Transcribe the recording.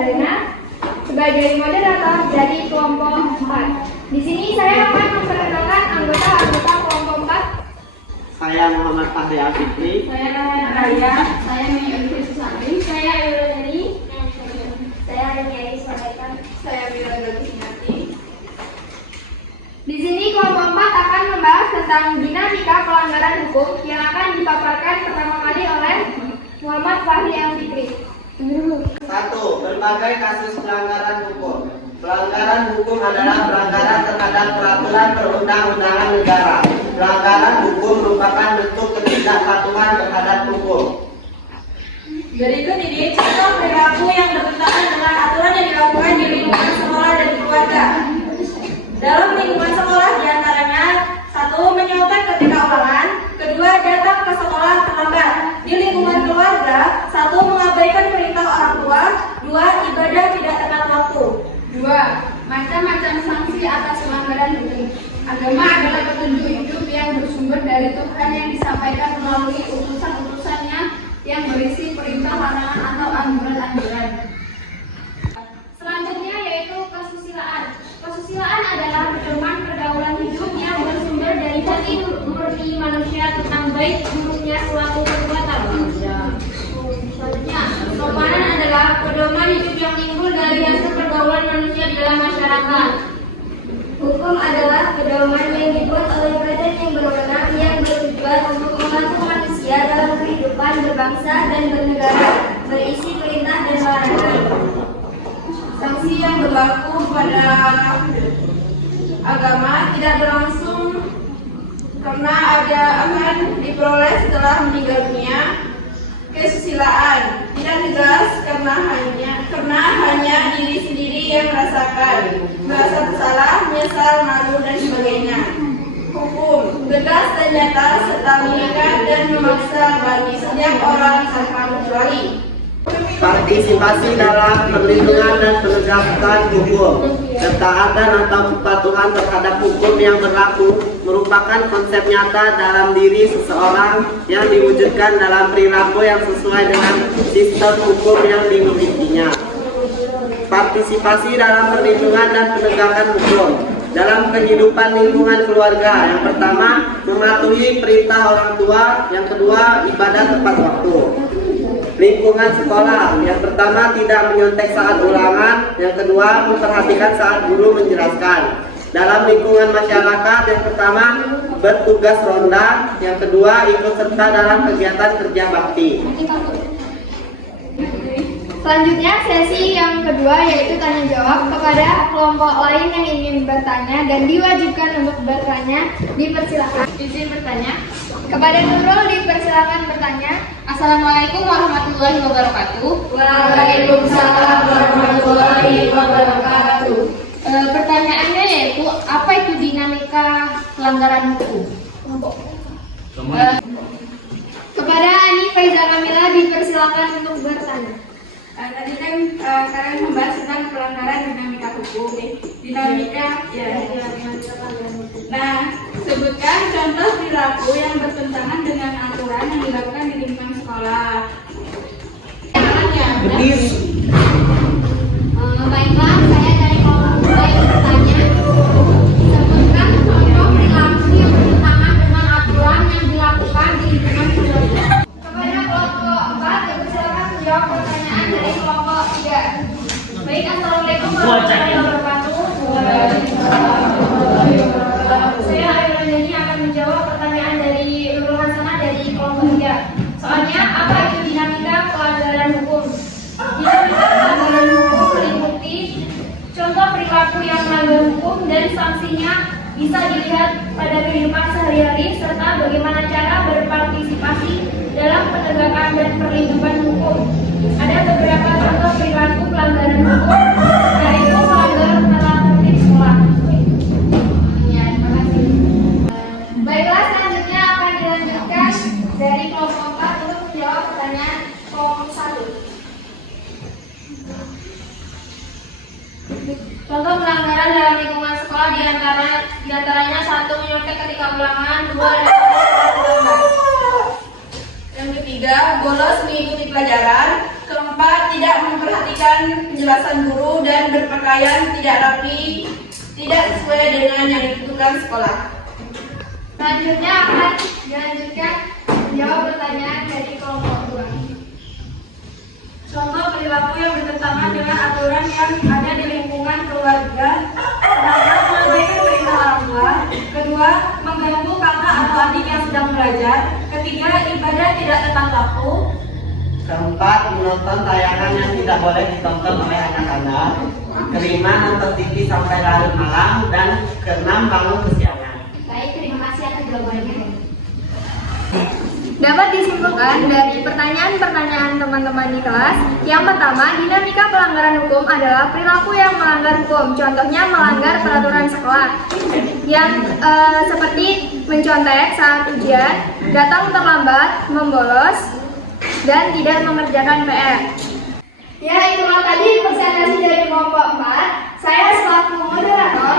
Magdalena sebagai moderator dari kelompok 4. Di sini saya akan memperkenalkan anggota-anggota kelompok 4. Saya Muhammad Fahri Al-Fikri. Saya Raya. Saya Mimi Susani. Saya Yulani. Saya Rani Solekan. Saya Miranda Kusnati. Di sini kelompok 4 akan membahas tentang dinamika pelanggaran hukum yang akan dipaparkan pertama kali oleh Muhammad Fahri Al-Fikri. 1. Berbagai kasus pelanggaran hukum. Pelanggaran hukum adalah pelanggaran terhadap peraturan perundang-undangan negara. Pelanggaran hukum merupakan bentuk ketidakpatuhan terhadap hukum. Berikut ini contoh perilaku yang bertentangan dengan aturan yang dilakukan di lingkungan sekolah dan keluarga. Dalam lingkungan sekolah diantaranya 1. Menyontek ketika ulangan, 2. Datang ke sekolah terlambat. Di lingkungan keluarga 1. Mengabaikan perintah orang tua, 2. Ibadah tidak tepat waktu. 2. Macam-macam sanksi atas pelanggaran hukum. Agama adalah petunjuk hidup yang bersumber dari Tuhan yang disampaikan melalui utusan-utusannya yang berisi perintah, larangan atau anjuran-anjuran. Selanjutnya yaitu kesusilaan. Kesusilaan adalah pedoman pergaulan hidup yang bersumber dari hati nurani manusia tentang baik buruknya suatu perbuatan. Selanjutnya, sopanan adalah pedoman hidup yang timbul dari hasil pergaulan manusia dalam masyarakat. Hukum adalah pedoman yang dibuat oleh badan yang berwenang yang bertujuan untuk membantu manusia dalam kehidupan berbangsa dan bernegara, berisi perintah dan larangan. Sanksi yang berlaku pada agama tidak berlangsung karena akan diperoleh setelah meninggal dunia. Kesusilaan tidak jelas karena hanya diri sendiri yang merasakan, merasa bersalah, menyesal, malu dan sebagainya. Hukum tegas dan nyata serta mengikat dan memaksa bagi setiap orang tanpa kecuali. Partisipasi dalam perlindungan dan penegakan hukum. Ketaatan atau kepatuhan terhadap hukum yang berlaku merupakan konsep nyata dalam diri seseorang yang diwujudkan dalam perilaku yang sesuai dengan sistem hukum yang dimilikinya. Partisipasi dalam perlindungan dan penegakan hukum dalam kehidupan lingkungan keluarga. Yang pertama, mematuhi perintah orang tua. Yang kedua, ibadah tepat waktu. Lingkungan sekolah, yang pertama tidak menyontek saat ulangan, yang kedua memperhatikan saat guru menjelaskan. Dalam lingkungan masyarakat, yang pertama bertugas ronda, yang kedua ikut serta dalam kegiatan kerja bakti. Selanjutnya sesi yang kedua yaitu tanya jawab kepada kelompok lain yang ingin bertanya dan diwajibkan untuk bertanya. Dipersilakan. Izin bertanya. Kepada Nurul dipersilakan bertanya. Assalamualaikum warahmatullahi wabarakatuh. Waalaikumsalam warahmatullahi wabarakatuh. Pertanyaannya yaitu apa itu dinamika pelanggaran hukum? Kepada Ani Faiza Kamila dipersilakan untuk bertanya. Tadi kan kalian membahas tentang pelanggaran dinamika hukum. Dinamika ya. Nah, sebutkan contoh perilaku yang bertentangan dengan aturan yang dilakukan di lingkungan sekolah. Baiklah, saya dari kelompok yang bertanya. Sebutkan contoh perilaku yang bertentangan dengan aturan yang dilakukan di lingkungan sekolah. Kepada kelompok 4 dipersilakan menjawab pertanyaan dari kelompok 3. Baik, assalamualaikum warahmatullahi wabarakatuh. Saya Ayurani akan menjawab pertanyaan dari Nurul Hasanah dari kelompok 3. Soalnya, apa itu dinamika pelanggaran hukum? Dinamika pelanggaran hukum meliputi contoh perilaku yang melanggar hukum dan sanksinya bisa dilihat pada kehidupan sehari-hari serta bagaimana cara berpartisipasi dalam penegakan dan perlindungan hukum. Ada beberapa contoh perilaku pelanggaran hukum, yaitu melanggar tata tertib sekolah. Ya, terima kasih. Baiklah, selanjutnya akan dilanjutkan dari kelompok 4 untuk menjawab pertanyaan kelompok 1. Contoh pelanggaran dalam lingkungan sekolah diantaranya 1. Menyontek ketika ulangan, 2. Datang ke sekolah terlambat. Yang ketiga, bolos mengikuti pelajaran. Keempat, Keempat, tidak memperhatikan penjelasan guru dan berpakaian tidak rapi, tidak sesuai dengan yang dibutuhkan sekolah. Selanjutnya akan dilanjutkan menjawab pertanyaan dari kelompok 2. Contoh perilaku yang bertentangan dengan aturan yang ada di lingkungan keluarga. Pertama, mengabaikan perintah orang tua. Kedua, mengganggu kakak atau adik yang sedang belajar. Ketiga, ibadah tidak tepat waktu. Keempat, menonton tayangan yang tidak boleh ditonton oleh anak-anak. Kelima, nonton TV sampai larut malam. Dan keenam, bangun kesiangan. Baik, terima kasih atas jawabannya. Dapat disimpulkan dari pertanyaan-pertanyaan teman-teman di kelas. Yang pertama, dinamika pelanggaran hukum adalah perilaku yang melanggar hukum. Contohnya melanggar peraturan sekolah. Yang seperti mencontek saat ujian, datang terlambat, membolos, dan tidak mengerjakan PR. Ya, itulah tadi presentasi dari kelompok 4. Saya selaku moderator